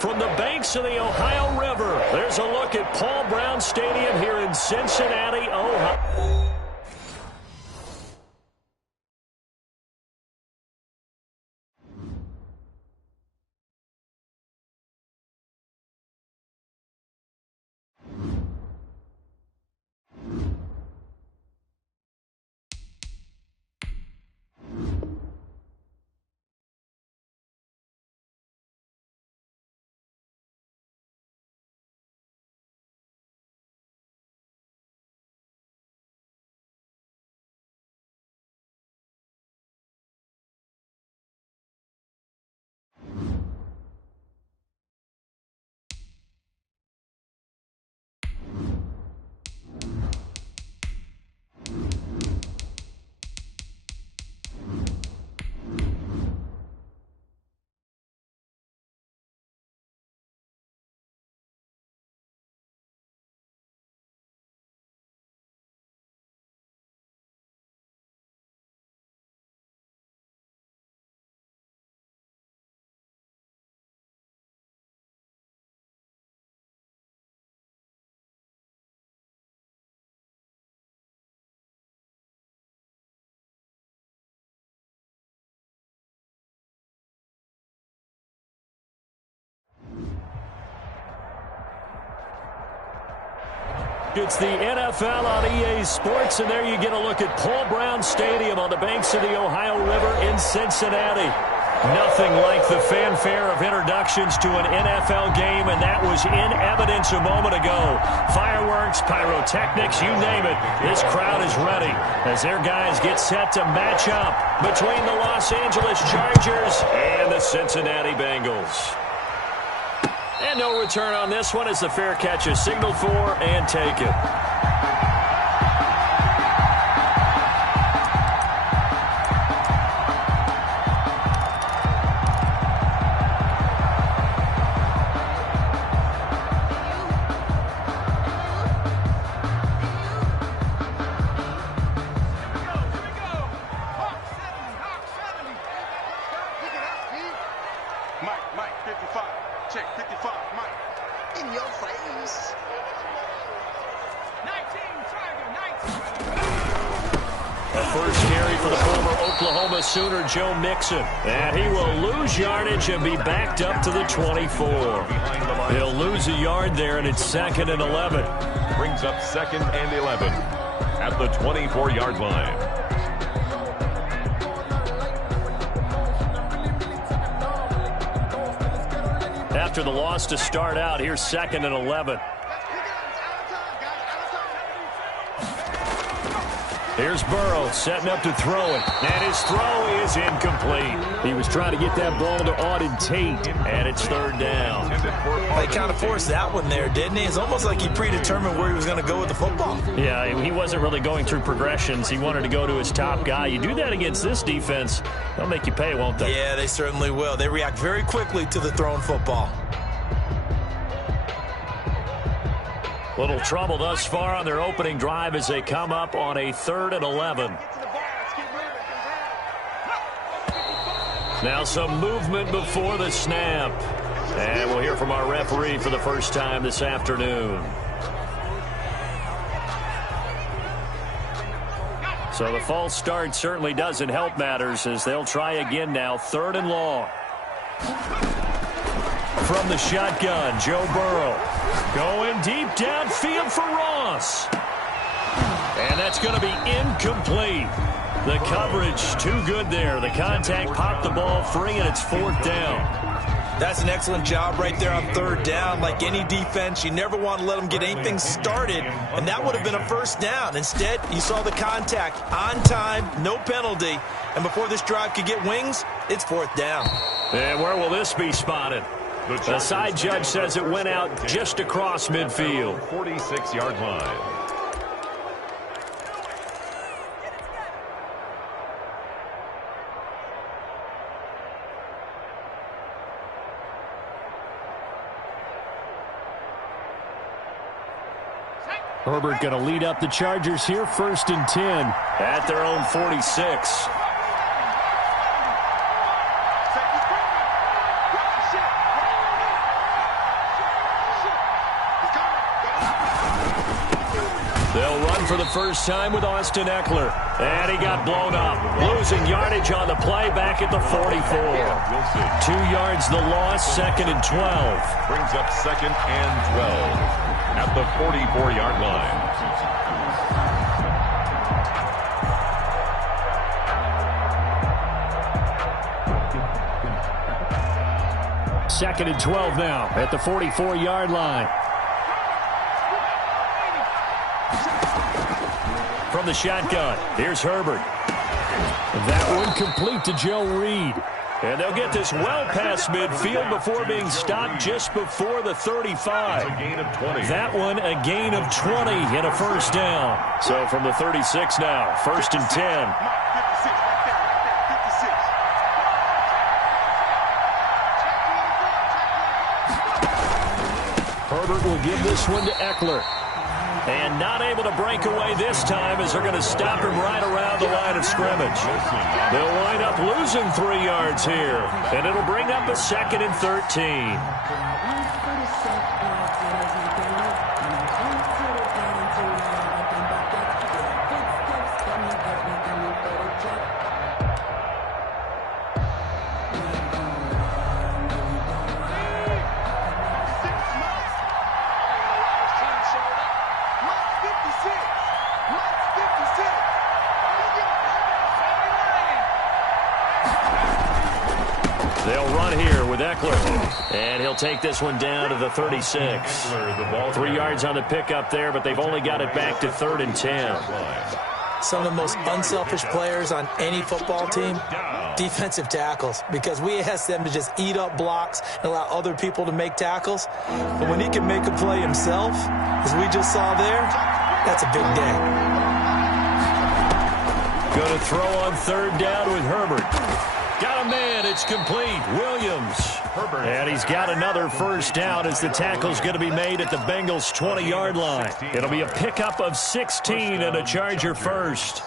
From the banks of the Ohio River, there's a look at Paul Brown Stadium here in Cincinnati, Ohio. It's the NFL on EA Sports, and there you get a look at Paul Brown Stadium on the banks of the Ohio River in Cincinnati. Nothing like the fanfare of introductions to an NFL game, and that was in evidence a moment ago. Fireworks, pyrotechnics, you name it. This crowd is ready as their guys get set to match up between the Los Angeles Chargers and the Cincinnati Bengals. And no return on this one as the fair catch is signaled for and taken. Mike, 55. Check, 55, Mike. In your face. 19, Tiger, 19. A first carry for the former Oklahoma Sooner, Joe Mixon. And he will lose yardage and be backed up to the 24. He'll lose a yard there, and it's 2nd and 11. Brings up 2nd and 11 at the 24-yard line. After the loss to start out, here's 2nd and 11. Here's Burrow setting up to throw it, and his throw is incomplete. He was trying to get that ball to Auden Tate, and it's 3rd down. They kind of forced that one there, didn't he? It's almost like he predetermined where he was going to go with the football. Yeah, he wasn't really going through progressions. He wanted to go to his top guy. You do that against this defense, they'll make you pay, won't they? Yeah, they certainly will. They react very quickly to the thrown football. Little trouble thus far on their opening drive as they come up on a 3rd and 11. Now some movement before the snap. And we'll hear from our referee for the first time this afternoon. So the false start certainly doesn't help matters as they'll try again now. 3rd and long. From the shotgun, Joe Burrow. Going deep downfield for Ross. And that's going to be incomplete. The coverage too good there. The contact popped the ball free, and it's 4th down. That's an excellent job right there on 3rd down. Like any defense, you never want to let them get anything started, and that would have been a 1st down. Instead, you saw the contact on time, no penalty, and before this drive could get wings, it's 4th down. And where will this be spotted? The side judge says it went out just across midfield. 46-yard line. Herbert going to lead up the Chargers here, 1st and 10 at their own 46. They'll run for the first time with Austin Eckler. And he got blown up. Losing yardage on the play back at the 44. 2 yards the loss, 2nd and 12. Brings up 2nd and 12 at the 44-yard line. Second and 12 now at the 44-yard line. From the shotgun, here's Herbert. That one complete to Joe Reed. And they'll get this well past midfield before being stopped just before the 35. It's a gain of 20. That one a gain of 20 and a first down. So from the 36 now, 1st and 10. Herbert will give this one to Eckler. And not able to break away this time as they're going to stop him right around the line of scrimmage. They'll wind up losing 3 yards here. And it'll bring up a 2nd and 13. They'll run here with Eckler. And he'll take this one down to the 36. 3 yards on the pickup there, but they've only got it back to 3rd and 10. Some of the most unselfish players on any football team, defensive tackles, because we ask them to just eat up blocks and allow other people to make tackles. But when he can make a play himself, as we just saw there, that's a big day. Going to throw on 3rd down with Herbert. Got a man. It's complete. Williams. Herbert. And he's got another first down as the tackle's going to be made at the Bengals' 20-yard line. It'll be a pickup of 16 and a Charger first.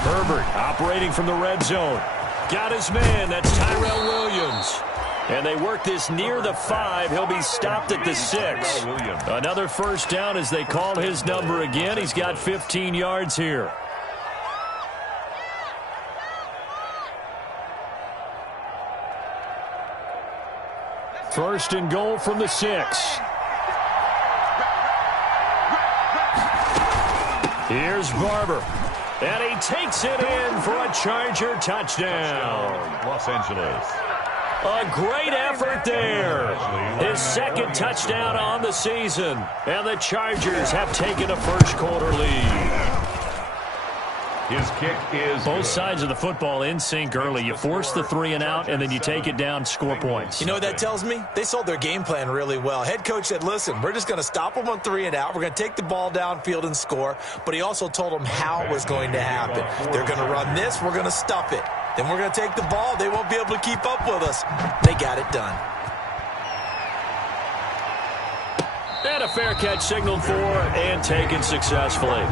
Herbert operating from the red zone. Got his man. That's Tyrell Williams. And they work this near the 5. He'll be stopped at the 6. Another first down as they call his number again. He's got 15 yards here. First and goal from the 6. Here's Barber. And he takes it in for a Charger touchdown. Los Angeles. A great effort there. His 2nd touchdown on the season. And the Chargers have taken a first-quarter lead. His kick is Both good. sides of the football in sync early. You force the 3 and out, and then you take it down, score points. You know what that tells me? They sold their game plan really well. Head coach said, listen, we're just going to stop them on 3 and out. We're going to take the ball downfield and score. But he also told them how it was going to happen. They're going to run this. We're going to stuff it. Then we're going to take the ball. They won't be able to keep up with us. They got it done. And a fair catch signaled for and taken successfully.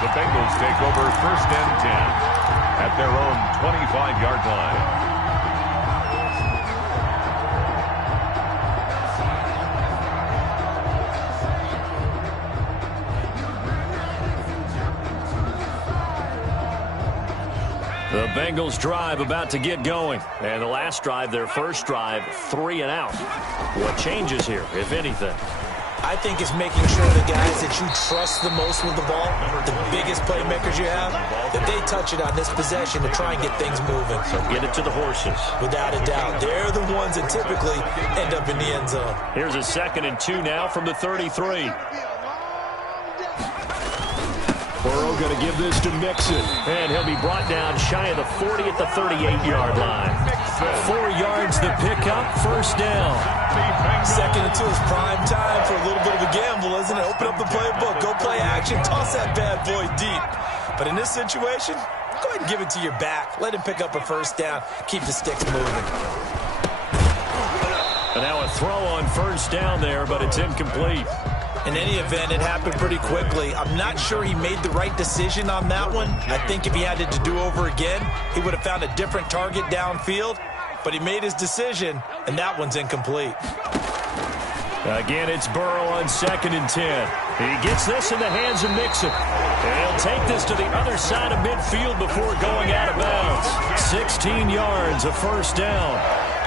The Bengals take over 1st and 10 at their own 25-yard line. The Bengals drive about to get going. And the last drive, their first drive, 3 and out. What changes here, if anything? I think it's making sure the guys that you trust the most with the ball, the biggest playmakers you have, that they touch it on this possession to try and get things moving. So get it to the horses. Without a doubt. They're the ones that typically end up in the end zone. Here's a 2nd and 2 now from the 33. Burrow going to give this to Mixon. And he'll be brought down shy of the 40 at the 38-yard line. 4 yards the pickup, first down. 2nd and 2 is prime time for a little bit of a gamble, isn't it? Open up the playbook, go play action, toss that bad boy deep. But in this situation, go ahead and give it to your back. Let him pick up a first down. Keep the sticks moving. And now a throw on first down there, but it's incomplete. In any event, it happened pretty quickly. I'm not sure he made the right decision on that one. I think if he had it to do over again, he would have found a different target downfield. But he made his decision, and that one's incomplete. Again, it's Burrow on 2nd and 10. He gets this in the hands of Mixon. And he'll take this to the other side of midfield before going out of bounds. 16 yards, a first down.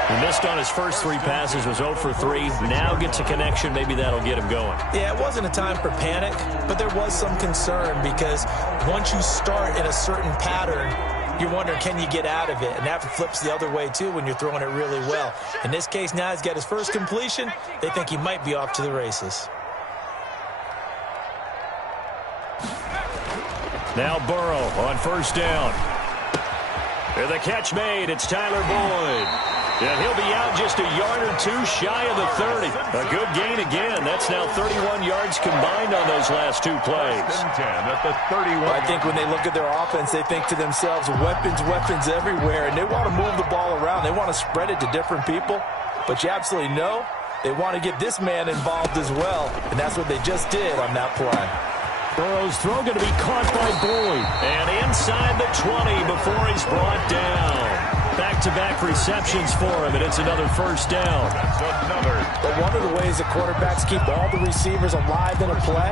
He missed on his first 3 passes, was 0 for 3. Now gets a connection. Maybe that'll get him going. Yeah, it wasn't a time for panic, but there was some concern because once you start in a certain pattern, you're wondering, can you get out of it? And that flips the other way, too, when you're throwing it really well. In this case, now he's got his first completion. They think he might be off to the races. Now Burrow on first down. And the catch made. It's Tyler Boyd. And he'll be out just a yard or 2 shy of the 30. A good gain again. That's now 31 yards combined on those last 2 plays. At the 31. I think when they look at their offense, they think to themselves, weapons, weapons everywhere. And they want to move the ball around. They want to spread it to different people. But you absolutely know they want to get this man involved as well. And that's what they just did on that play. Burrow's throw going to be caught by Boyd. And inside the 20 before he's brought down. Back-to-back receptions for him, and it's another first down. But one of the ways the quarterbacks keep all the receivers alive in a play,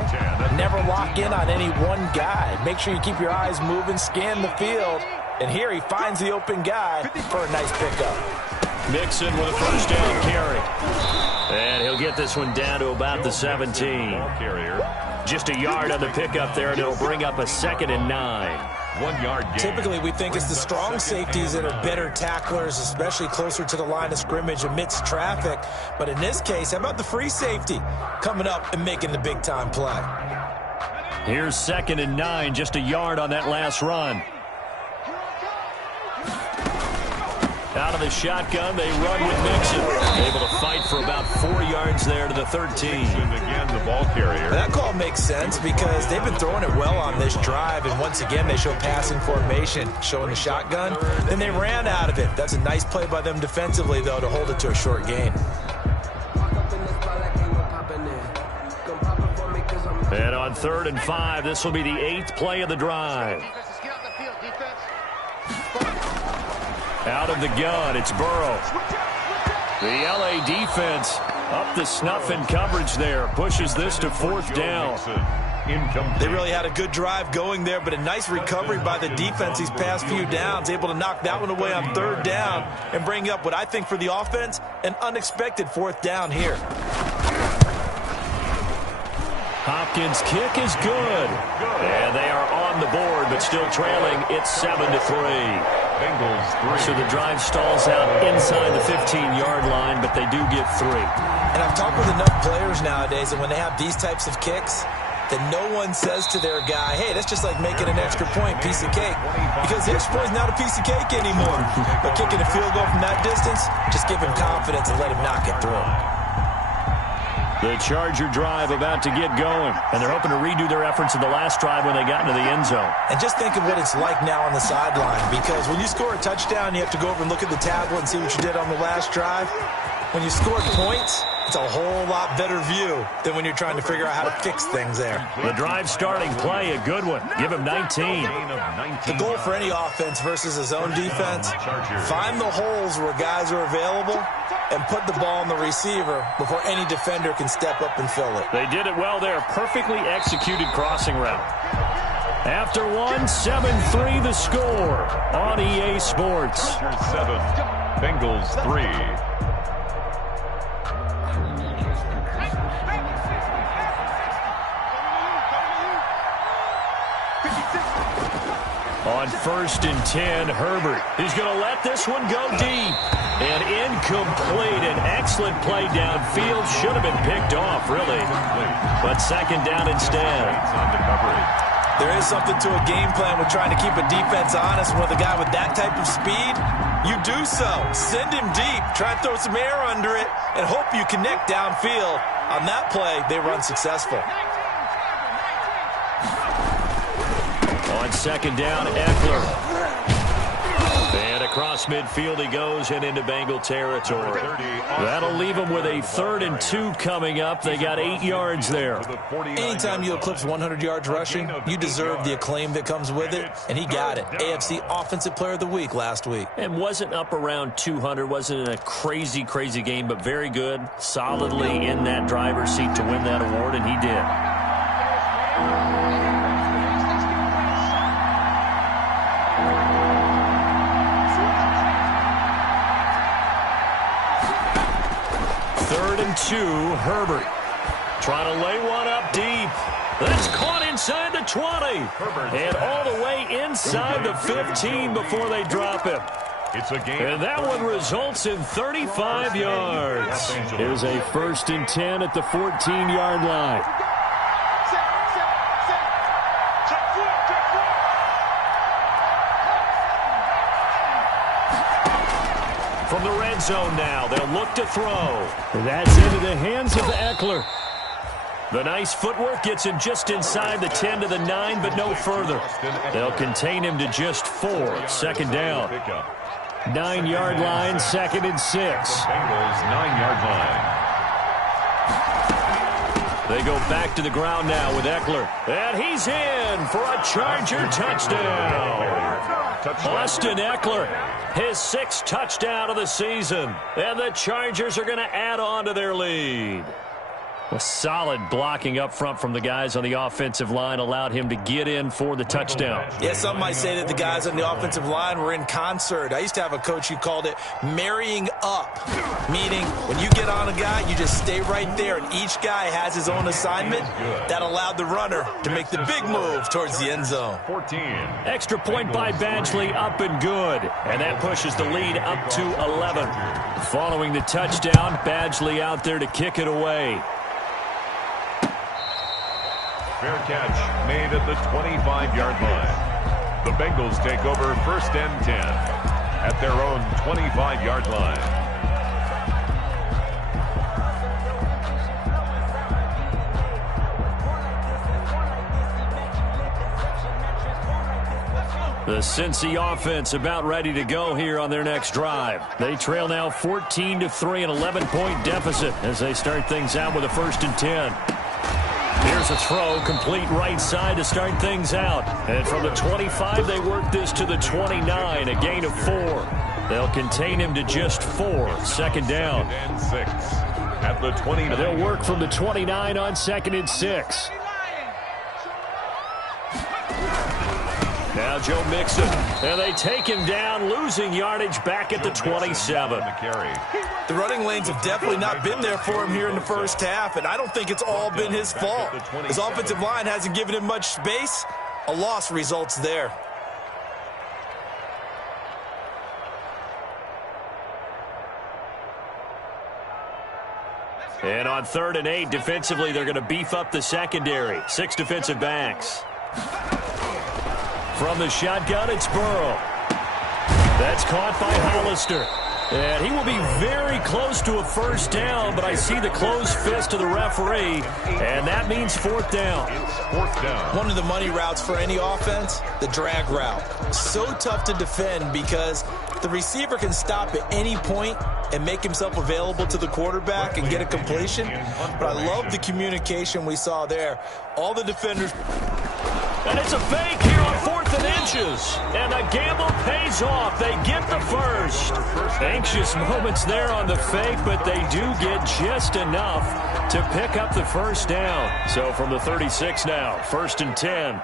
never lock in on any one guy. Make sure you keep your eyes moving, scan the field, and here he finds the open guy for a nice pickup. Mixon with a first down carry. And he'll get this one down to about the 17. Just a yard on the pickup there, and it'll bring up a 2nd and 9. 1 yard gain. Typically, we think it's the strong safeties that are better tacklers, especially closer to the line of scrimmage amidst traffic. But in this case, how about the free safety coming up and making the big-time play? Here's 2nd and 9, just a yard on that last run. Out of the shotgun, they run with Mixon. Able to fight for about 4 yards there to the 13. Again, the ball carrier. That call makes sense because they've been throwing it well on this drive, and once again, they show passing formation, showing the shotgun. Then they ran out of it. That's a nice play by them defensively, though, to hold it to a short gain. And on 3rd and 5, this will be the 8th play of the drive. Out of the gun, it's Burrow. The L.A. defense up the snuff in coverage there. Pushes this to 4th down. They really had a good drive going there, but a nice recovery by the defense these past few downs. Able to knock that one away on 3rd down and bring up what I think for the offense, an unexpected 4th down here. Hopkins' kick is good. And they are on the board, but still trailing. It's 7-3. Bengals 3. So the drive stalls out inside the 15-yard line, but they do get 3. And I've talked with enough players nowadays that when they have these types of kicks, that no one says to their guy, hey, that's just like making an extra point, piece of cake. Because the extra point is not a piece of cake anymore. But kicking a field goal from that distance, just give him confidence and let him knock it through. The Charger drive about to get going, and they're hoping to redo their efforts in the last drive when they got into the end zone. And just think of what it's like now on the sideline, because when you score a touchdown, you have to go over and look at the tablet and see what you did on the last drive. When you score points, it's a whole lot better view than when you're trying to figure out how to fix things there. The drive starting play, a good one. Give him 19. The goal for any offense versus a zone defense, find the holes where guys are available and put the ball on the receiver before any defender can step up and fill it. They did it well there. Perfectly executed crossing route. After one, 7-3 the score on EA Sports. 7, Bengals 3. On 1st and 10, Herbert. He's going to let this one go deep. And incomplete. An excellent play downfield. Should have been picked off, really. But 2nd down instead. There is something to a game plan with trying to keep a defense honest. With a guy with that type of speed, you do so. Send him deep. Try and throw some air under it and hope you connect downfield. On that play, they run successful. On 2nd down, Eckler. And across midfield he goes and into Bengal territory. That'll leave him with a 3rd and 2 coming up. They got 8 yards there. Anytime you eclipse 100 yards rushing, you deserve the acclaim that comes with it, and he got it. AFC Offensive Player of the Week last week. And wasn't up around 200, wasn't in a crazy game, but very good, solidly in that driver's seat to win that award, and he did. Third and 2, Herbert. Trying to lay one up deep. That's caught inside the 20. And all the way inside the 15 before they drop him. And that one results in 35 yards. Here's a 1st and 10 at the 14-yard line. From the red zone now, they'll look to throw. And that's into the hands of Eckler. The nice footwork gets him just inside the 10 to the 9, but no further. They'll contain him to just 4. 2nd down. 9-yard line, 2nd and 6. Bengals 9-yard line. They go back to the ground now with Eckler. And he's in for a Charger touchdown. Austin Eckler, his 6th touchdown of the season. And the Chargers are going to add on to their lead. A solid blocking up front from the guys on the offensive line allowed him to get in for the touchdown. Yeah, some might say that the guys on the offensive line were in concert. I used to have a coach who called it marrying up, meaning when you get on a guy, you just stay right there, and each guy has his own assignment. That allowed the runner to make the big move towards the end zone. 14. Extra point by Badgley, up and good. And that pushes the lead up to 11. Following the touchdown, Badgley out there to kick it away. Fair catch made at the 25-yard line. The Bengals take over 1st and 10 at their own 25-yard line. The Cincy offense about ready to go here on their next drive. They trail now 14-3, an 11-point deficit as they start things out with a 1st and 10. Here's a throw, complete right side to start things out. And from the 25, they work this to the 29, a gain of 4. They'll contain him to just 4, 2nd down. 2nd and 6 at the 29. They'll work from the 29 on 2nd and 6. Now Joe Mixon, and they take him down, losing yardage back at the 27. The running lanes have definitely not been there for him here in the first half, and I don't think it's all been his fault. His offensive line hasn't given him much space. A loss results there. And on 3rd and 8, defensively, they're going to beef up the secondary. 6 defensive backs. From the shotgun, it's Burrow. That's caught by Hollister. And he will be very close to a 1st down, but I see the closed fist of the referee, and that means 4th down. It's 4th down. One of the money routes for any offense, the drag route. So tough to defend because the receiver can stop at any point and make himself available to the quarterback and get a completion. But I love the communication we saw there. All the defenders... And it's a fake here on 4th and inches. And the gamble pays off. They get the first. Anxious moments there on the fake, but they do get just enough to pick up the 1st down. So from the 36 now, 1st and 10.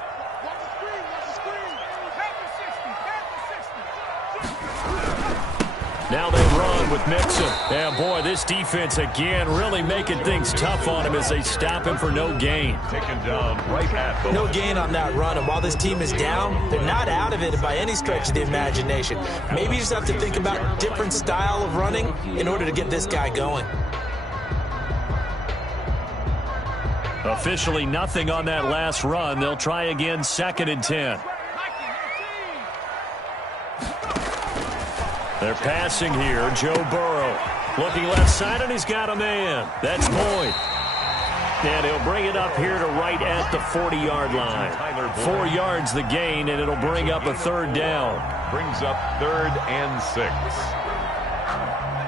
Now they run with Mixon. And boy, this defense again really making things tough on him as they stop him for no gain. Taken down right at the no gain on that run. And while this team is down, they're not out of it by any stretch of the imagination. Maybe you just have to think about a different style of running in order to get this guy going. Officially nothing on that last run. They'll try again, 2nd and 10. They're passing here. Joe Burrow looking left side, and he's got a man. That's Boyd. And he'll bring it up here to right at the 40-yard line. 4 yards the gain, and it'll bring up a third down. Brings up 3rd and 6.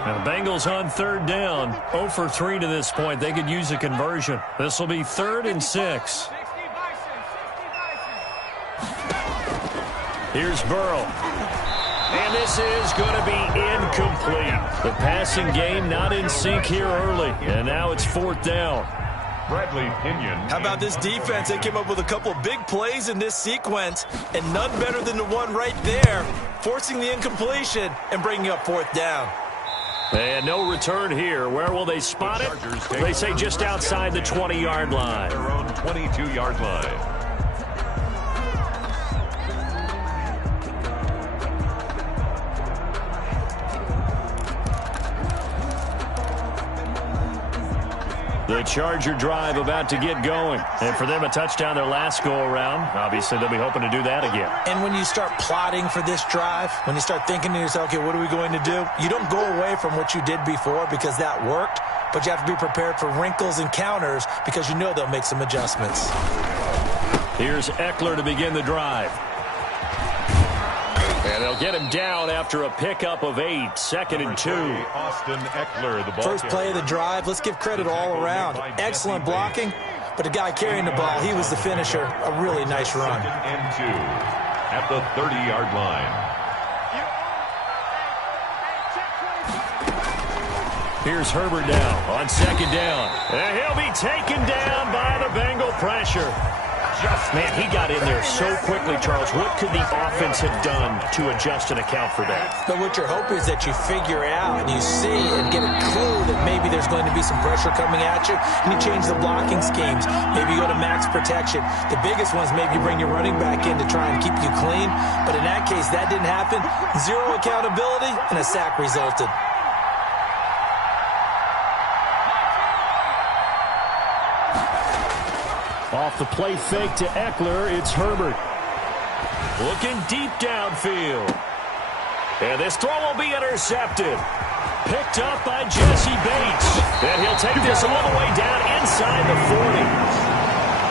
And the Bengals on third down. 0 for 3 to this point. They could use a conversion. This will be 3rd and 6. Here's Burrow. And this is going to be incomplete. The passing game not in sync here early. And now it's 4th down. Bradley Pinion. How about this defense? They came up with a couple of big plays in this sequence, and none better than the one right there, forcing the incompletion and bringing up 4th down. And no return here. Where will they spot it? They say just outside the 20-yard line. Their own 22-yard line. The Charger drive about to get going. And for them, a touchdown their last go-around. Obviously, they'll be hoping to do that again. And when you start plotting for this drive, when you start thinking to yourself, okay, what are we going to do? You don't go away from what you did before because that worked, but you have to be prepared for wrinkles and counters because you know they'll make some adjustments. Here's Eckler to begin the drive. And they'll get him down after a pickup of 8. 2nd and 2. Austin Eckler, the ball First play of the drive, let's give credit all around. Excellent blocking, but the guy carrying the ball, he was the finisher. A really nice run. 2nd and 2 at the 30-yard line. Here's Herbert now on 2nd down. And he'll be taken down by the Bengal pressure. Man, he got in there so quickly, Charles. What could the offense have done to adjust and account for that? But what you're hoping is that you figure out and you see and get a clue that maybe there's going to be some pressure coming at you, and you change the blocking schemes. Maybe you go to max protection. The biggest ones, maybe you bring your running back in to try and keep you clean. But in that case, that didn't happen. 0 accountability, and a sack resulted. Off the play fake to Eckler, it's Herbert. Looking deep downfield. And this throw will be intercepted. Picked up by Jesse Bates. And he'll take this all the way down inside the 40.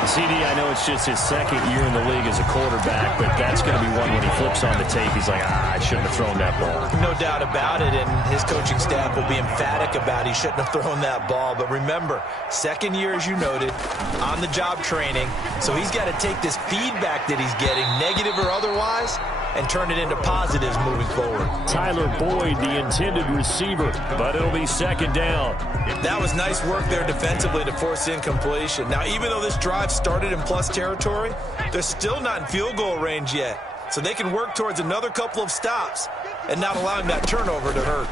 CD, I know it's just his 2nd year in the league as a quarterback, but that's going to be one when he flips on the tape. He's like, I shouldn't have thrown that ball. No doubt about it, and his coaching staff will be emphatic about he shouldn't have thrown that ball. But remember, 2nd year, as you noted, on-the-job training, so he's got to take this feedback that he's getting, negative or otherwise, and turn it into positives moving forward. Tyler Boyd, the intended receiver, but it'll be 2nd down. That was nice work there defensively to force incompletion. Now, even though this drive started in plus territory, they're still not in field goal range yet. So they can work towards another couple of stops and not allowing that turnover to hurt.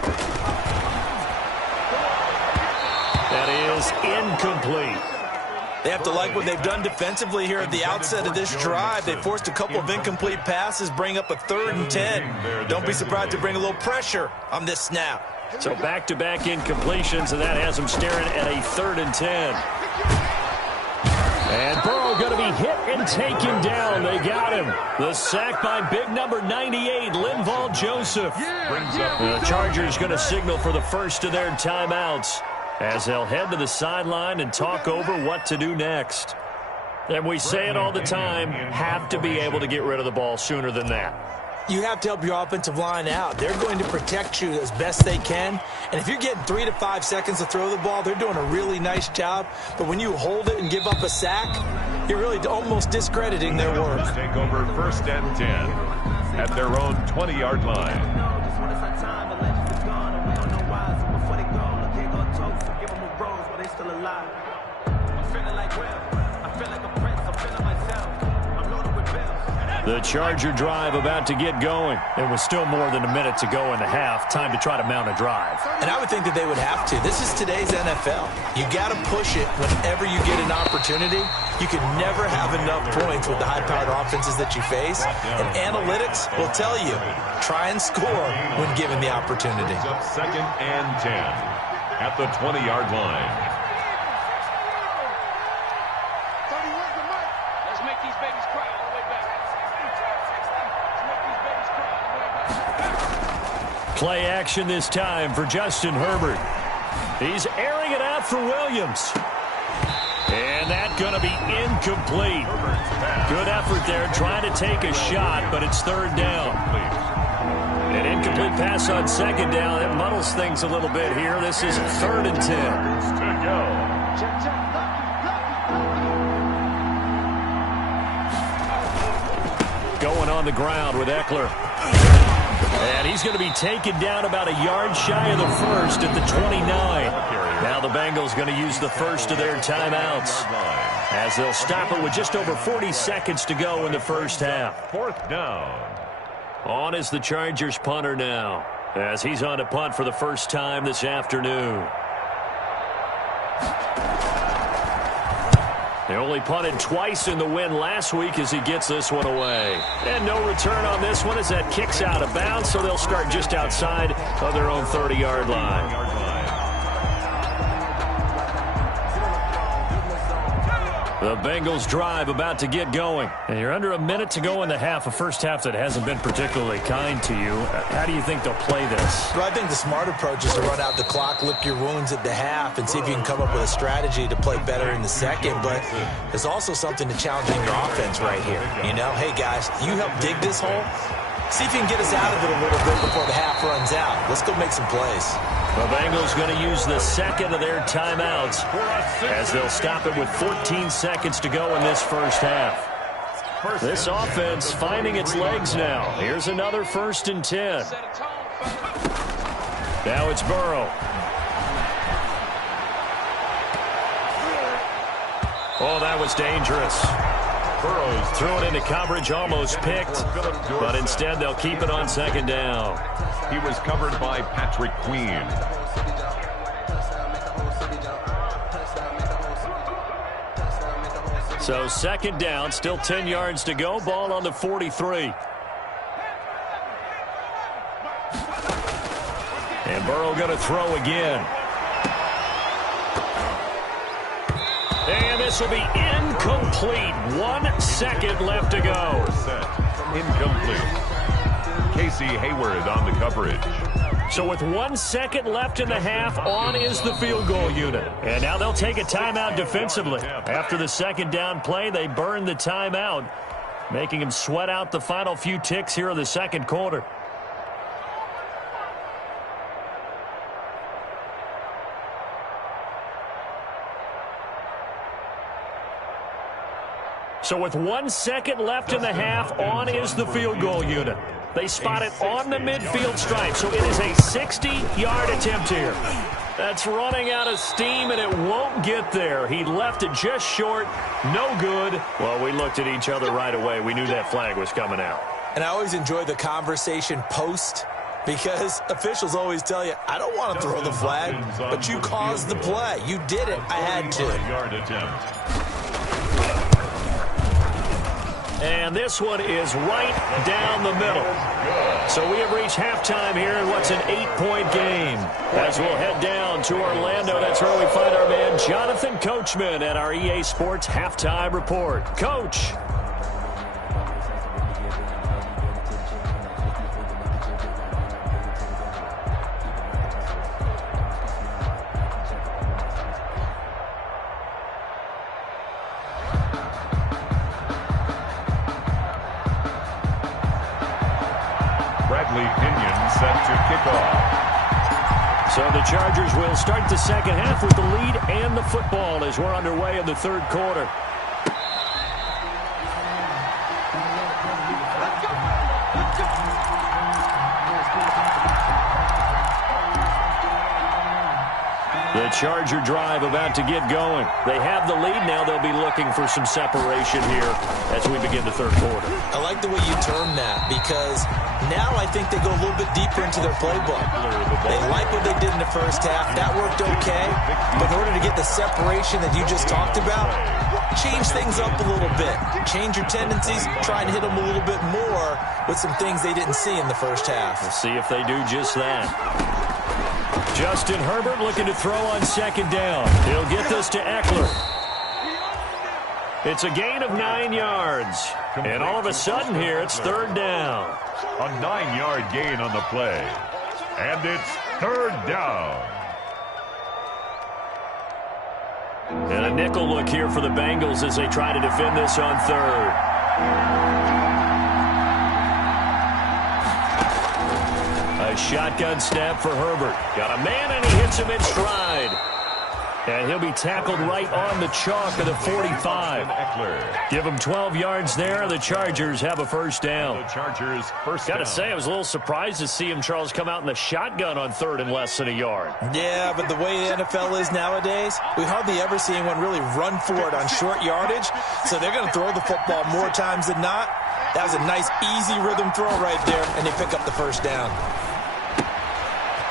That is incomplete. They have to like what they've done defensively here at the outset of this drive. They forced a couple of incomplete passes, bring up a 3rd and 10. Don't be surprised to bring a little pressure on this snap. So back-to-back incompletions, and that has them staring at a 3rd and 10. And Burrow going to be hit and taken down. They got him. The sack by big number 98, Linval Joseph. The Chargers going to signal for the first of their timeouts as they'll head to the sideline and talk over what to do next. And we say it all the time, have to be able to get rid of the ball sooner than that. You have to help your offensive line out. They're going to protect you as best they can. And if you're getting 3 to 5 seconds to throw the ball, they're doing a really nice job. But when you hold it and give up a sack, you're really almost discrediting their work. Take over 1st and 10 at their own 20-yard line. The Charger drive about to get going. There was still more than a minute to go in the half. Time to try to mount a drive. And I would think that they would have to. This is today's NFL. You got to push it whenever you get an opportunity. You can never have enough points with the high-powered offenses that you face. And analytics will tell you, try and score when given the opportunity. Up 2nd and 10 at the 20-yard line. Play action this time for Justin Herbert. He's airing it out for Williams. going to be incomplete. Good effort there trying to take a shot, but it's third down. An incomplete pass on second down. It muddles things a little bit here. This is 3rd and 10. To go. Going on the ground with Eckler. And he's going to be taken down about a yard shy of the first at the 29. Now the Bengals going to use the first of their timeouts as they'll stop it with just over 40 seconds to go in the first half. 4th down. On is the Chargers punter now as he's on to punt for the first time this afternoon. They only punted twice in the win last week as he gets this one away. And no return on this one as that kicks out of bounds, so they'll start just outside of their own 30-yard line. The Bengals drive about to get going. And you're under a minute to go in the half, a first half that hasn't been particularly kind to you. How do you think they'll play this? Well, I think the smart approach is to run out the clock, lick your wounds at the half, and see if you can come up with a strategy to play better in the second. But there's also something to challenging your offense right here. You know, hey, guys, you help dig this hole. See if you can get us out of it a little bit before the half runs out. Let's go make some plays. The Bengals going to use the second of their timeouts as they'll stop it with 14 seconds to go in this first half. This offense finding its legs now. Here's another 1st and 10. Now it's Burrow. Oh, that was dangerous. Burrow's threw it into coverage, almost picked, but instead they'll keep it on second down. He was covered by Patrick Queen. So second down, still 10 yards to go, ball on the 43. And Burrow going to throw again. And this will be incomplete. 1 second left to go. Incomplete. Casey Hayward on the coverage. So with 1 second left in the half, on is the field goal unit. And now they'll take a timeout defensively. After the second down play, they burn the timeout, making them sweat out the final few ticks here in the second quarter. So with 1 second left in the half, on is the field goal unit. They spot it on the midfield stripe, so it is a 60-yard attempt here. That's running out of steam, and it won't get there. He left it just short. No good. Well, we looked at each other right away. We knew that flag was coming out. And I always enjoy the conversation post, because officials always tell you, I don't want to throw the flag, but you caused the play. You did it. I had to. Yard attempt. And this one is right down the middle. So we have reached halftime here in what's an 8-point game. As we'll head down to Orlando, that's where we find our man Jonathan Coachman at our EA Sports Halftime Report. Coach. So the Chargers will start the second half with the lead and the football as we're underway in the third quarter. The Charger drive about to get going. They have the lead now. They'll be looking for some separation here as we begin the third quarter. I like the way you term that, because now I think they go a little bit deeper into their playbook. They like what they did in the first half. That worked okay. But in order to get the separation that you just talked about, change things up a little bit. Change your tendencies. Try and hit them a little bit more with some things they didn't see in the first half. We'll see if they do just that. Justin Herbert looking to throw on second down. He'll get this to Eckler. It's a gain of 9 yards. And all of a sudden here, it's third down. A 9-yard gain on the play. And it's third down. And a nickel look here for the Bengals as they try to defend this on third. A shotgun snap for Herbert. Got a man, and he hits him in stride. And he'll be tackled right on the chalk of the 45. Give him 12 yards there, and the Chargers have a first down. Got to say, I was a little surprised to see him, Charles, come out in the shotgun on third and less than a yard. Yeah, but the way the NFL is nowadays, we hardly ever see anyone really run for it on short yardage. So they're going to throw the football more times than not. That was a nice, easy rhythm throw right there, and they pick up the first down.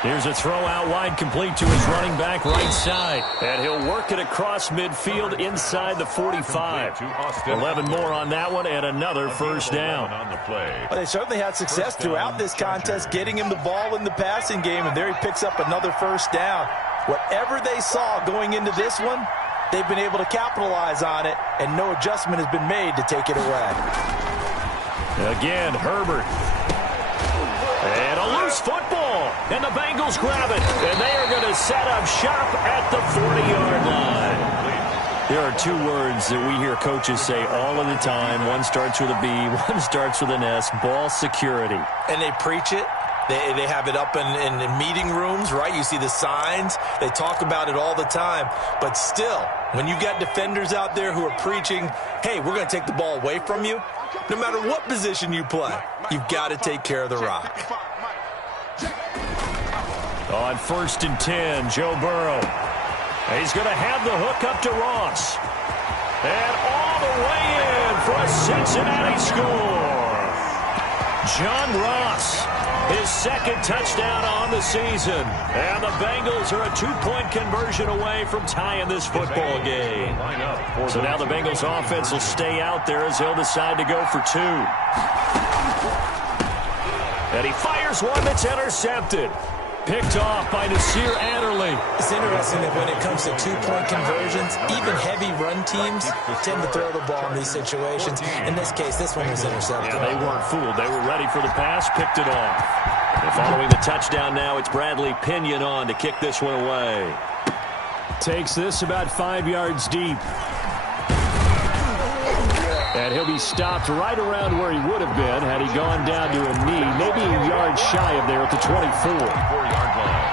Here's a throw out wide, complete to his running back right side. And he'll work it across midfield inside the 45. 11 more on that one and another first down. Well, they certainly had success throughout this contest getting him the ball in the passing game, and there he picks up another first down. Whatever they saw going into this one, they've been able to capitalize on it, and no adjustment has been made to take it away. Again, Herbert. And a loose football, and the Bengals grab it, and they are going to set up shop at the 40-yard line. There are two words that we hear coaches say all of the time. One starts with a B, one starts with an S, ball security. And they preach it. They have it up in meeting rooms, right? You see the signs. They talk about it all the time. But still, when you got defenders out there who are preaching, hey, we're going to take the ball away from you, no matter what position you play, you've got to take care of the rock. On 1st and 10, Joe Burrow. He's going to have the hook up to Ross. And all the way in for a Cincinnati score. John Ross, his second touchdown on the season. And the Bengals are a 2-point conversion away from tying this football game. So now the Bengals offense will stay out there as they'll decide to go for two. And he fires one that's intercepted. Picked off by Nasir Adderley. It's interesting that when it comes to 2-point conversions, even heavy run teams tend to throw the ball in these situations. In this case, this one was intercepted. Yeah, they weren't fooled. They were ready for the pass, picked it off. And following the touchdown now, it's Bradley Pinion on to kick this one away. Takes this about 5 yards deep. And he'll be stopped right around where he would have been had he gone down to a knee, maybe a yard shy of there at the 24-yard line.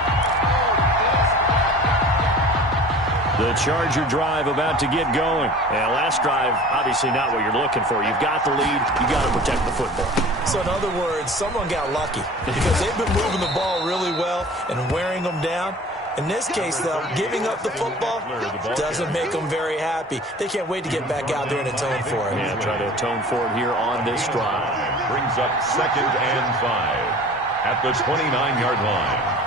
The Charger drive about to get going. And last drive, obviously not what you're looking for. You've got the lead. You've got to protect the football. So in other words, someone got lucky because they've been moving the ball really well and wearing them down. In this case, though, giving up the football doesn't make them very happy. They can't wait to get back out there and atone for it. Yeah, try to atone for it here on this drive. Brings up 2nd and 5 at the 29-yard line.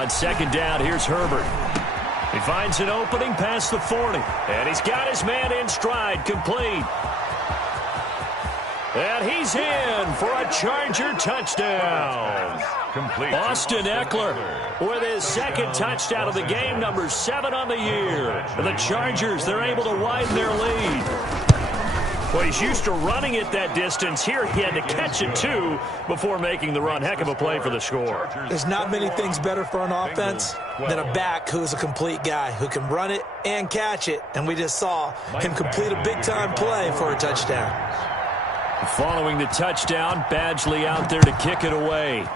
On 2nd down, here's Herbert. He finds an opening past the 40. And he's got his man in stride, complete. And he's in for a Charger touchdown. Complete. Austin Eckler with his second touchdown of the game, number 7 on the year. The Chargers, they're able to widen their lead. Well, he's used to running it that distance. Here he had to catch it, too, before making the run. Heck of a play for the score. There's not many things better for an offense than a back who's a complete guy who can run it and catch it. And we just saw him complete a big-time play for a touchdown. Following the touchdown, Badgley out there to kick it away.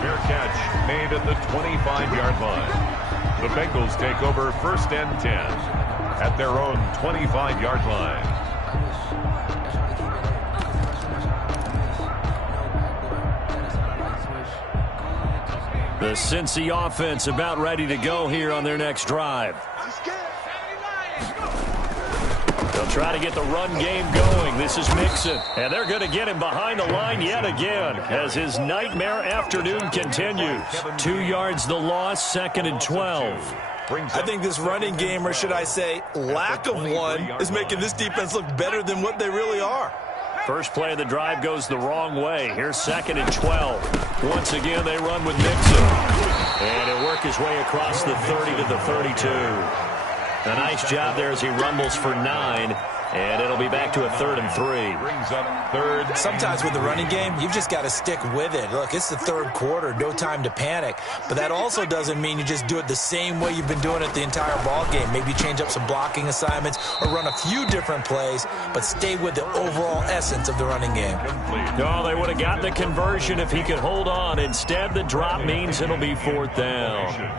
Fair catch made at the 25-yard line. The Bengals take over 1st and 10 at their own 25-yard line. The Cincy offense about ready to go here on their next drive. They'll try to get the run game going. This is Mixon. And they're going to get him behind the line yet again as his nightmare afternoon continues. 2 yards the loss, 2nd and 12. I think this running game, or should I say lack of one, is making this defense look better than what they really are. First play of the drive goes the wrong way. Here's 2nd and 12. Once again, they run with Mixon. And he'll work his way across the 30 to the 32. A nice job there as he rumbles for 9. And it'll be back to a 3rd and 3. Brings up 3rd. Sometimes with the running game, you've just got to stick with it. Look, it's the 3rd quarter, no time to panic. But that also doesn't mean you just do it the same way you've been doing it the entire ball game. Maybe change up some blocking assignments or run a few different plays, but stay with the overall essence of the running game. No, they would have gotten the conversion if he could hold on. Instead, the drop means it'll be 4th down.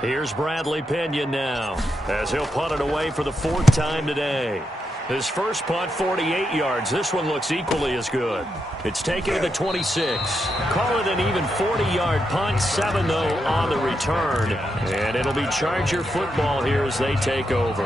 Here's Bradley Pinion now, as he'll punt it away for the 4th time today. His first punt, 48 yards. This one looks equally as good. It's taken to the 26. Call it an even 40-yard punt, 7 though on the return. And it'll be Charger football here as they take over.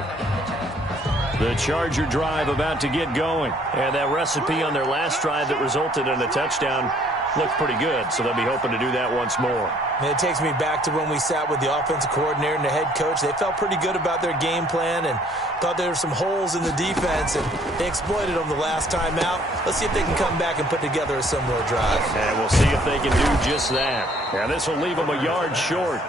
The Charger drive about to get going. And that recipe on their last drive that resulted in a touchdown looked pretty good, so they'll be hoping to do that once more. And it takes me back to when we sat with the offensive coordinator and the head coach. They felt pretty good about their game plan and thought there were some holes in the defense, and they exploited them the last time out. Let's see if they can come back and put together a similar drive. And we'll see if they can do just that. And this will leave them a yard short.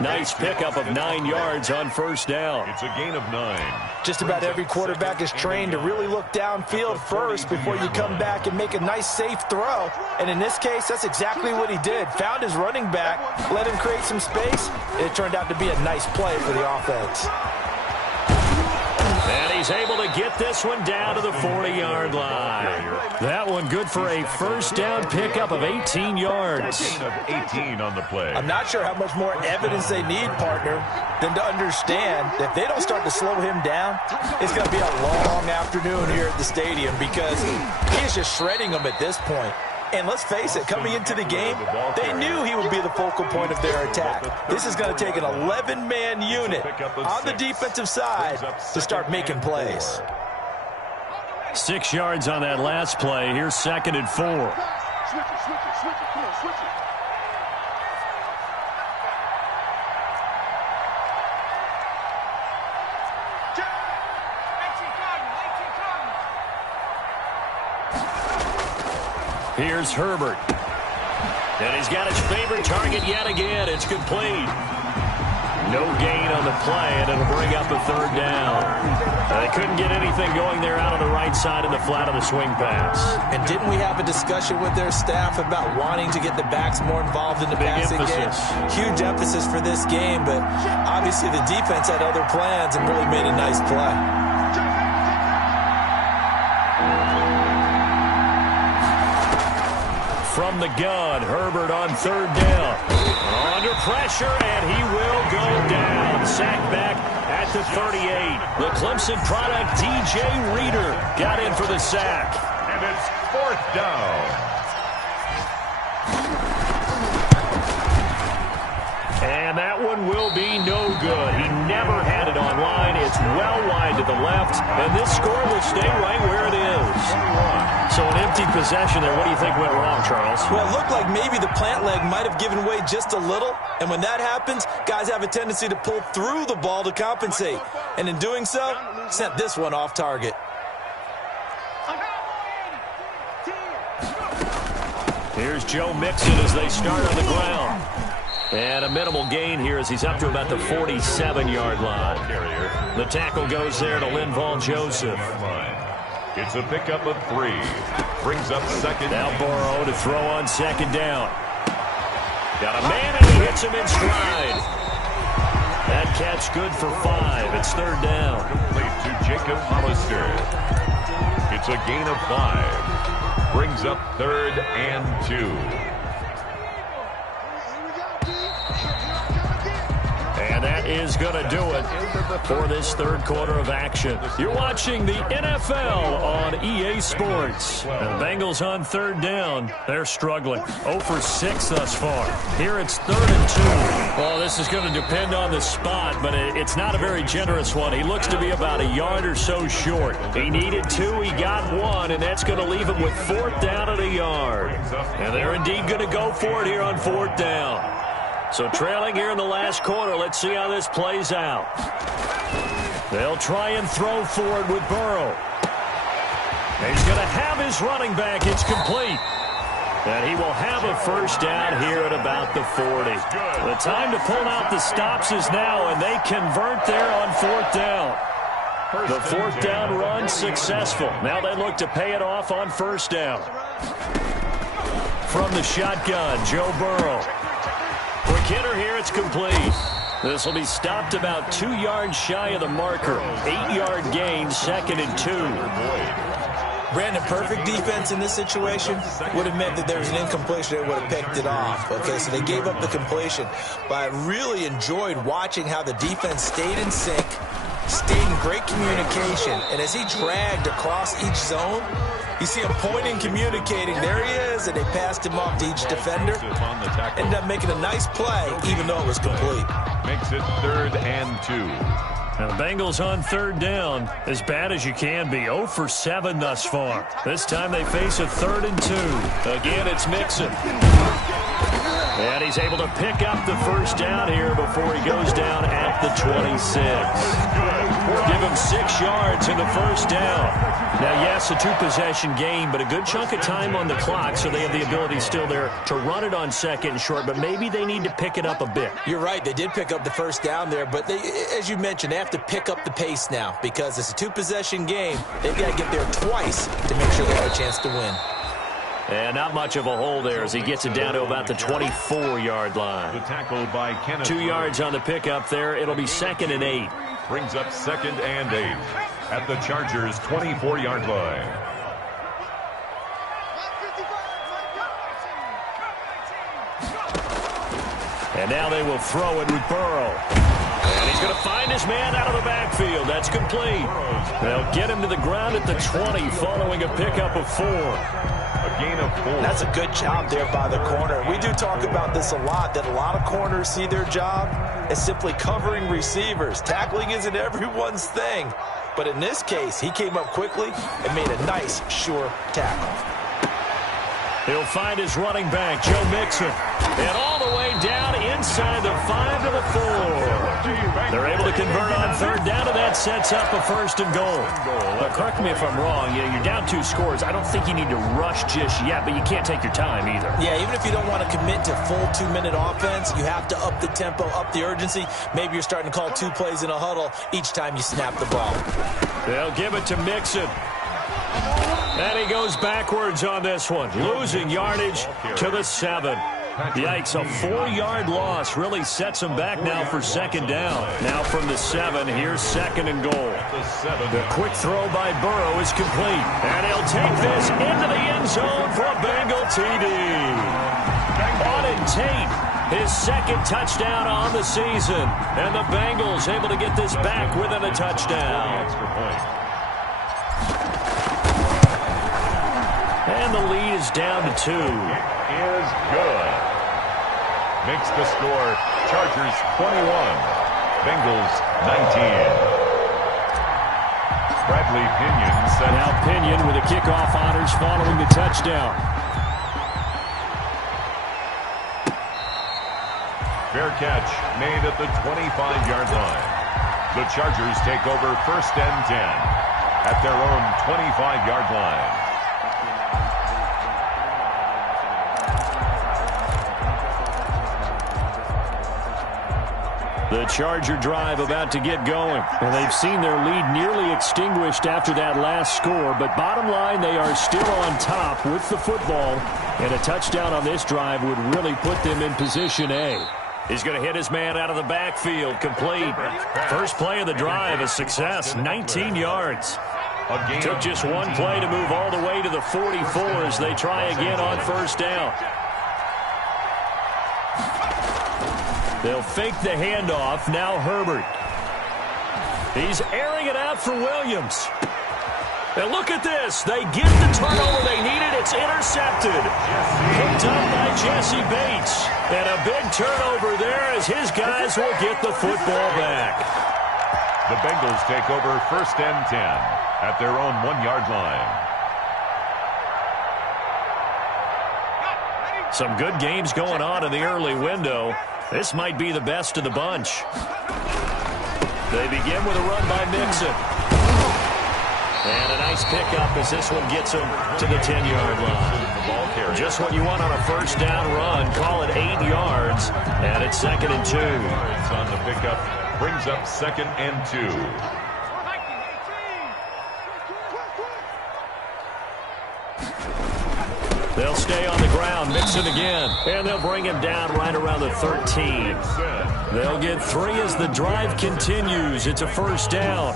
Nice pickup of 9 yards on 1st down. It's a gain of 9. Just about every quarterback is trained to really look downfield first before you come back and make a nice, safe throw. And in this case, that's exactly what he did. Found his running back, let him create some space, and it turned out to be a nice play for the offense. And he's able to get this one down to the 40-yard line. That one good for a 1st down pickup of 18 yards. Gain of 18 on the play. I'm not sure how much more evidence they need, partner, than to understand that if they don't start to slow him down, it's going to be a long afternoon here at the stadium because he is just shredding them at this point. And let's face it, coming into the game, they knew he would be the focal point of their attack. This is going to take an 11-man unit on the defensive side to start making plays. 6 yards on that last play. Here's 2nd and 4. Switch it. Come on, switch it. Here's Herbert. And he's got his favorite target yet again. It's complete. No gain on the play, and it'll bring up a 3rd down. They couldn't get anything going there out on the right side in the flat of the swing pass. And didn't we have a discussion with their staff about wanting to get the backs more involved in the passing game? Huge emphasis for this game, but obviously the defense had other plans and really made a nice play. From the gun, Herbert on 3rd down. Under pressure, and he will go down. Sacked back at the 38. The Clemson product, DJ Reader, got in for the sack. And it's 4th down. And that one will be no good. He never had it on line. It's well wide to the left, and this score will stay right where it is. So an empty possession there. What do you think went wrong, Charles? Well, it looked like maybe the plant leg might have given way just a little, and when that happens, guys have a tendency to pull through the ball to compensate, and in doing so, sent this one off target. Here's Joe Mixon as they start on the ground. And a minimal gain here as he's up to about the 47-yard line. The tackle goes there to Linval Joseph. It's a pickup of 3. Brings up 2nd. Now Burrow to throw on 2nd down. Got a man and he hits him in stride. That catch good for 5. It's 3rd down. Complete to Jacob Hollister. It's a gain of 5. Brings up 3rd and 2. And that is going to do it for this 3rd quarter of action. You're watching the NFL on EA Sports. And the Bengals on 3rd down. They're struggling. 0 for 6 thus far. Here it's 3rd and 2. Well, this is going to depend on the spot, but it's not a very generous one. He looks to be about a yard or so short. He needed 2. He got 1, and that's going to leave him with 4th down at a yard. And they're indeed going to go for it here on 4th down. So trailing here in the last quarter, let's see how this plays out. They'll try and throw forward with Burrow. He's going to have his running back. It's complete. And he will have a 1st down here at about the 40. The time to pull out the stops is now, and they convert there on 4th down. The fourth down run successful. Now they look to pay it off on first down. From the shotgun, Joe Burrow. Quick hitter here, it's complete. This will be stopped about 2 yards shy of the marker. 8-yard gain, 2nd and 2. Brandon, perfect defense in this situation would have meant that there was an incompletion. They would have picked it off. Okay, so they gave up the completion. But I really enjoyed watching how the defense stayed in sync, stayed in great communication. And as he dragged across each zone, you see him pointing, communicating. There he is, and they passed him off to each defender. Ended up making a nice play, even though it was complete. Makes it 3rd and 2. Now the Bengals on 3rd down, as bad as you can be. 0 for 7 thus far. This time they face a 3rd and 2. Again, it's Mixon. And he's able to pick up the first down here before he goes down at the 26. Give him 6 yards in the first down. Now, yes, a 2-possession game, but a good chunk of time on the clock, so they have the ability still there to run it on 2nd and short, but maybe they need to pick it up a bit. You're right. They did pick up the first down there, but they, as you mentioned, they have to pick up the pace now because it's a 2-possession game. They've got to get there twice to make sure they have a chance to win. And not much of a hole there as he gets it down to about the 24-yard line. The tackle by Kenneth. 2 yards on the pickup there. It'll be 2nd and 8. Brings up 2nd and 8 at the Chargers' 24-yard line. And now they will throw it with Burrow. And he's going to find his man out of the backfield. That's complete. They'll get him to the ground at the 20 following a pickup of 4. A gain of 4. That's a good job there by the corner. We do talk about this a lot, that a lot of corners see their job as simply covering receivers. Tackling isn't everyone's thing. But in this case, he came up quickly and made a nice, sure tackle. He'll find his running back, Joe Mixon. And all the way down inside the 5 to the 4. They're able to convert on 3rd down, and that sets up a 1st and goal. But correct me if I'm wrong. You're down 2 scores. I don't think you need to rush just yet, but you can't take your time either. Yeah, even if you don't want to commit to full 2-minute offense, you have to up the tempo, up the urgency. Maybe you're starting to call 2 plays in a huddle each time you snap the ball. They'll give it to Mixon. And he goes backwards on this one, losing yardage to the 7. Yikes, a 4-yard loss really sets him back now for 2nd down. Now from the 7, here's 2nd and goal. The quick throw by Burrow is complete. And he'll take this into the end zone for a Bengal TD. Auden Tate, his 2nd touchdown on the season. And the Bengals able to get this back within a touchdown. And the lead is down to 2. Is good. Makes the score Chargers 21, Bengals 19. Bradley Pinion set. Now Pinion with the kickoff honors following the touchdown. Fair catch made at the 25-yard line. The Chargers take over 1st and 10 at their own 25-yard line. The Charger drive about to get going. And they've seen their lead nearly extinguished after that last score. But bottom line, they are still on top with the football. And a touchdown on this drive would really put them in position A. He's going to hit his man out of the backfield. Complete. First play of the drive, a success. 19 yards. Took just one play to move all the way to the 44 as they try again on 1st down. They'll fake the handoff. Now Herbert. He's airing it out for Williams. And look at this. They get the turnover they needed. It's intercepted. Picked up by Jesse Bates. And a big turnover there as his guys will get the football back. The Bengals take over 1st and 10 at their own 1-yard line. Some good games going on in the early window. This might be the best of the bunch. They begin with a run by Mixon. And a nice pickup as this one gets him to the 10-yard line. Just what you want on a 1st down run. Call it 8 yards. And it's 2nd and 2. On the pickup brings up 2nd and 2. They'll stay on the ground, mix it again, and they'll bring him down right around the 13. They'll get 3 as the drive continues. It's a first down.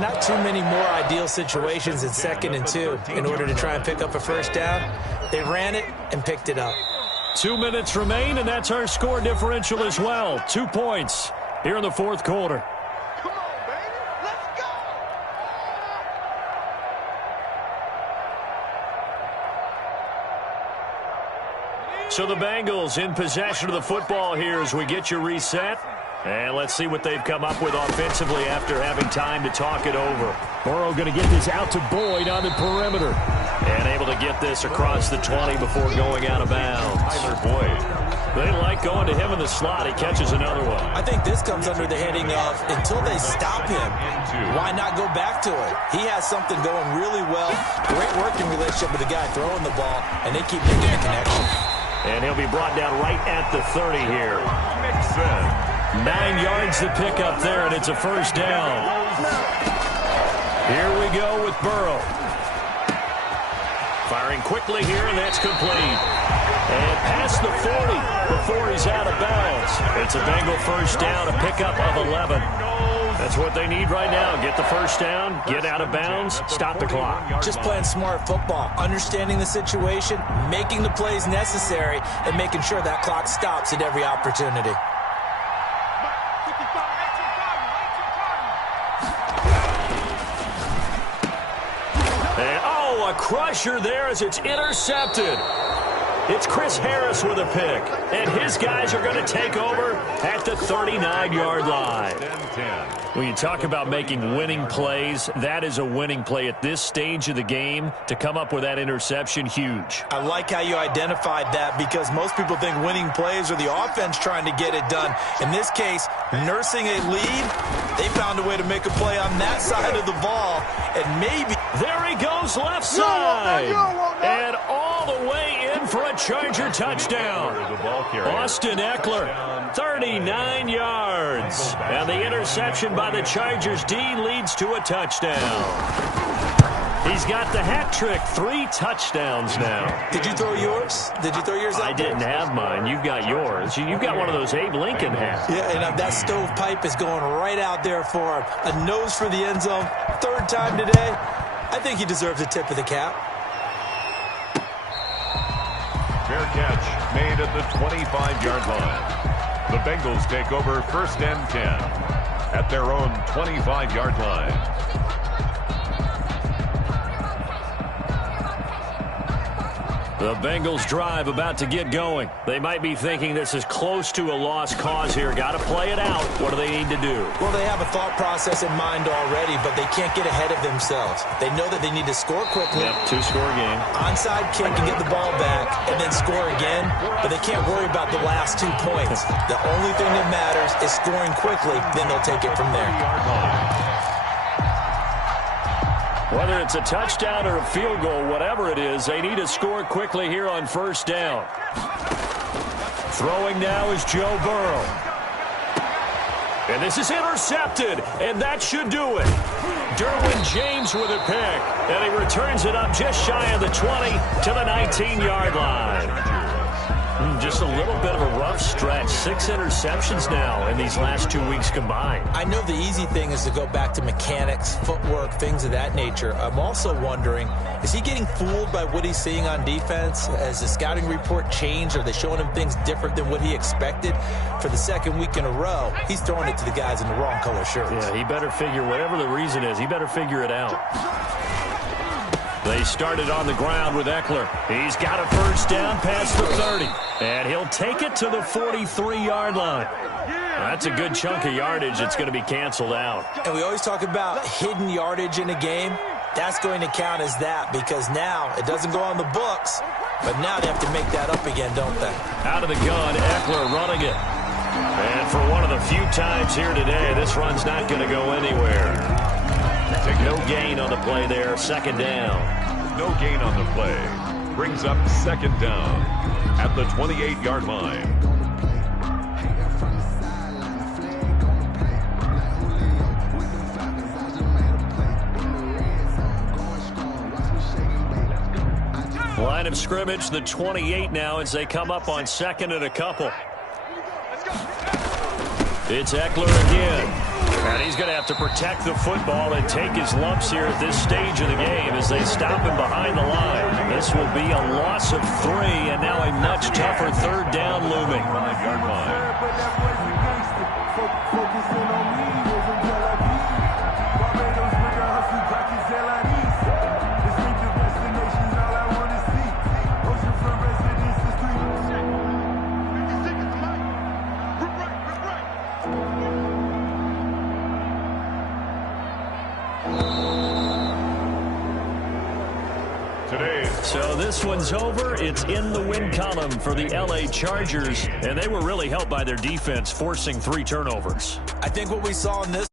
Not too many more ideal situations in 2nd and 2 in order to try and pick up a first down. They ran it and picked it up. 2 minutes remain, and that's our score differential as well. 2 points here in the fourth quarter. Come on, baby. Let's go. So the Bengals in possession of the football here as we get you reset. And let's see what they've come up with offensively after having time to talk it over. Burrow going to get this out to Boyd on the perimeter. And able to get this across the 20 before going out of bounds. Tyler Boyd. They like going to him in the slot. He catches another one. I think this comes under the heading of until they stop him, why not go back to it? He has something going really well. Great working relationship with the guy throwing the ball, and they keep making the connection. And he'll be brought down right at the 30 here. 9 yards to pick up there, and it's a first down. Here we go with Burrow. Firing quickly here, and that's complete. And past the 40 before he's out of bounds. It's a Bengal first down, a pickup of 11. That's what they need right now. Get the first down, get out of bounds, stop the clock. Just playing smart football, understanding the situation, making the plays necessary, and making sure that clock stops at every opportunity. And, a crusher there as it's intercepted. It's Chris Harris with a pick, and his guys are going to take over at the 39-yard line. When you talk about making winning plays, that is a winning play at this stage of the game. To come up with that interception, huge. I like how you identified that because most people think winning plays are the offense trying to get it done. In this case, nursing a lead, they found a way to make a play on that side of the ball, and maybe... There he goes left side, and all the way in for a Charger touchdown. Austin Eckler, 39 yards. And the interception by the Chargers D leads to a touchdown. He's got the hat trick, 3 touchdowns now. Did you throw yours? Did you throw yours out? I didn't have mine. You've got yours. You've got one of those Abe Lincoln hats. Yeah, and that stovepipe is going right out there for him. A nose for the end zone. 3rd time today. I think he deserves a tip of the cap. Fair catch made at the 25-yard line. The Bengals take over 1st and 10 at their own 25-yard line. The Bengals drive about to get going. They might be thinking this is close to a lost cause here. Got to play it out. What do they need to do? Well, they have a thought process in mind already, but they can't get ahead of themselves. They know that they need to score quickly. Yep, 2-score game. Onside kick and get the ball back and then score again, but they can't worry about the last 2 points. The only thing that matters is scoring quickly, then they'll take it from there. Whether it's a touchdown or a field goal, whatever it is, they need to score quickly here on 1st down. Throwing now is Joe Burrow. And this is intercepted, and that should do it. Derwin James with a pick, and he returns it up just shy of the 20 to the 19-yard line. Just a little bit of a rough stretch. 6 interceptions now in these last 2 weeks combined. I know the easy thing is to go back to mechanics, footwork, things of that nature. I'm also wondering, is he getting fooled by what he's seeing on defense? Has the scouting report changed? Are they showing him things different than what he expected? For the 2nd week in a row, he's throwing it to the guys in the wrong color shirts. Yeah, he better figure, whatever the reason is, he better figure it out. They started on the ground with Eckler. He's got a first down past the 30. And he'll take it to the 43-yard line. That's a good chunk of yardage. It's going to be canceled out. And we always talk about hidden yardage in a game. That's going to count as that because now it doesn't go on the books, but now they have to make that up again, don't they? Out of the gun, Eckler running it. And for one of the few times here today, this run's not going to go anywhere. No gain on the play there, 2nd down. No gain on the play. Brings up 2nd down at the 28-yard line. Line of scrimmage, the 28 now as they come up on 2nd and a couple. It's Eckler again. And he's going to have to protect the football and take his lumps here at this stage of the game as they stop him behind the line. This will be a loss of 3, and now a much tougher 3rd down looming. 5-yard line. So this one's over. It's in the win column for the L.A. Chargers, and they were really helped by their defense, forcing 3 turnovers. I think what we saw in this